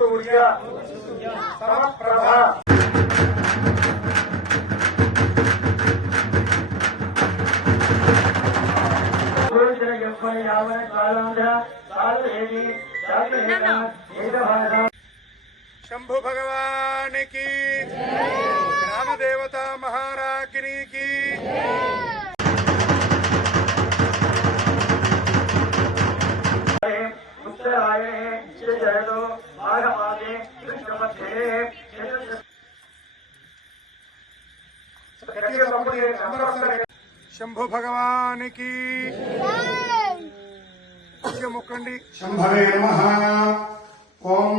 సూర్య సమప్రభ शंभु भगवान की ग्राम देवता महाराकिनी की शंभु भगवान की मुखंडी शंभवे नमः। ओम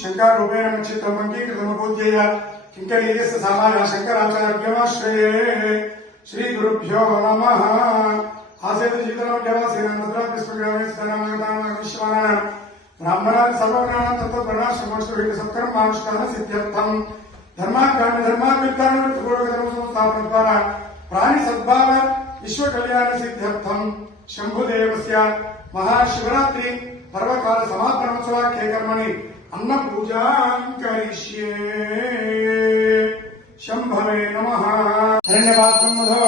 शंकर रूपेण नक्षत्रम अंगीकृतमपूज्येय किंकरीयस्य सामाय शंकराचार्यमाश्रये श्री गुरुभ्यो नमः। आसेत जीवनोद्यमसीनामद्राविश्वग्रामेश्वरामागतानां ब्राह्मणान् सर्वप्राणान् तत्त्वप्रणा सत्कर्मानुष्ठान सिद्ध्यर्थम् धर्माग्राम्य धर्माभित्तानोत्थापनद्वारा प्राणि सद्भाव विश्व कल्याण सिद्ध्यर्थम् शंभुदेवस्य महाशिवरात्रि पर्वकाल समापनोत्सवाख्ये कर्मणि अन्न पूजां करिष्ये। शंभवे नमः। हिरण्यपात्रं मधो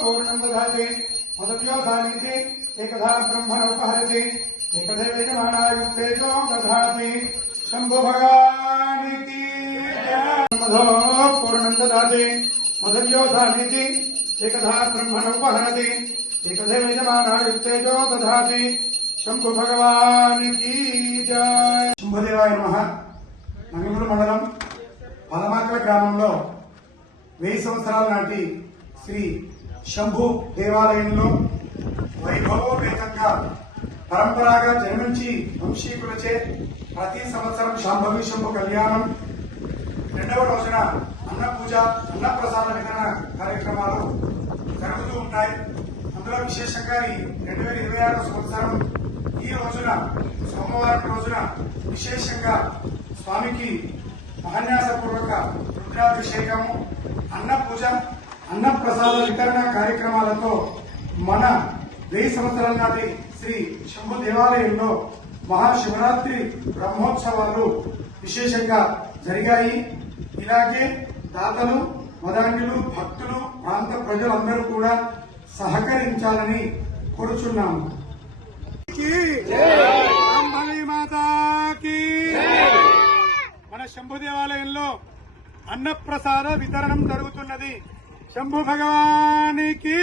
पूर्णं दधाति मदव्योधानीति एकधा ब्रह्मणोपहरति एकधे यजमानायुक्तेजो दधाति। शंभु भगवान की मधो पूर्णं दधाति मदव्योधानीति एकधा ब्रह्मणोपहरति एकधे यजमानायुक्तेजो दधाति। शंभु भगवान की जय। శంభుదేవాయ నమః। మంగళూరు మండలం పలమాకల గ్రామంలో 1000 సంవత్సరాల నాటి శ్రీ శంభు దేవాలయంలో వైభవోపేతంగా పరంపరాగా జన్మించి వంశీకులచే ప్రతి సంవత్సరం శాంభవి శంభు కళ్యాణం, రెండవ రోజున అన్న పూజ, అన్న ప్రసాద వితరణ కార్యక్రమాలు జరుగుతూ ఉంటాయి. అందులో విశేషంగా ఈ 2026 సంవత్సరం ఈ రోజున సోమవారం రోజున విశేషంగా స్వామికి మహాన్యాసపూర్వక రుద్రాభిషేకము, అన్న పూజ, అన్న ప్రసాద వితరణ కార్యక్రమాలతో మన 1000 సంవత్సరాల నాటి శ్రీ శంభు దేవాలయంలో మహాశివరాత్రి బ్రహ్మోత్సవాలు విశేషంగా జరిగాయి. ఇలాగే దాతలు, మదాన్యులు, భక్తులు, ప్రాంత ప్రజలందరూ కూడా సహకరించాలని కోరుచున్నాము. మన శంభు దేవాలయంలో అన్నప్రసాద వితరణం జరుగుతున్నది. శంభు భగవానికి